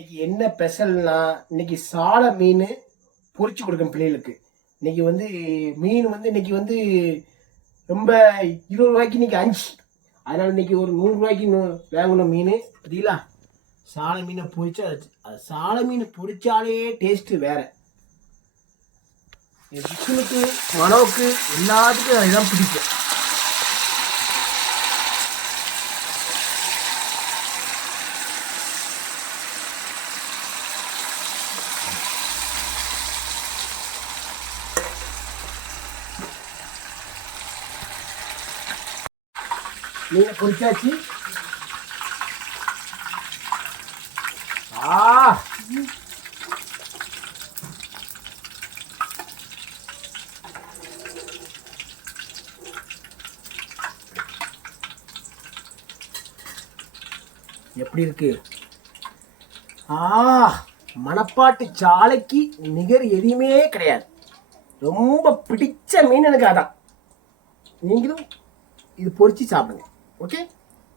இன்னைக்கு என்ன ஸ்பெஷல்னா இன்னைக்கு சால மீன் பொரிச்சு கொடுக்கும் பிள்ளைகளுக்கு. இன்னைக்கு மீன் இன்னைக்கு ரொம்ப 20 ரூபாய்க்கு இன்னைக்கு 5. அதனால இன்னைக்கு ஒரு 100 ரூபாய்க்கு வாங்கணும் மீன். பார்த்தீங்களா, சாலை மீனை பொரிச்சா அது சாலை மீன் பொரிச்சாலே டேஸ்ட்டு வேற. விஷ்ணுக்கு மனோவுக்கு எல்லாத்துக்கும் அதுதான் பிடிக்கும். மீனை பொரிச்சாச்சு. எப்படி இருக்கு? மணப்பாட்டு சாலைக்கு நிகர் எதுவுமே கிடையாது. ரொம்ப பிடிச்ச மீன் எனக்கு அதான். நீங்களும் இது பொரிச்சு சாப்பிடுங்க. ஓகே.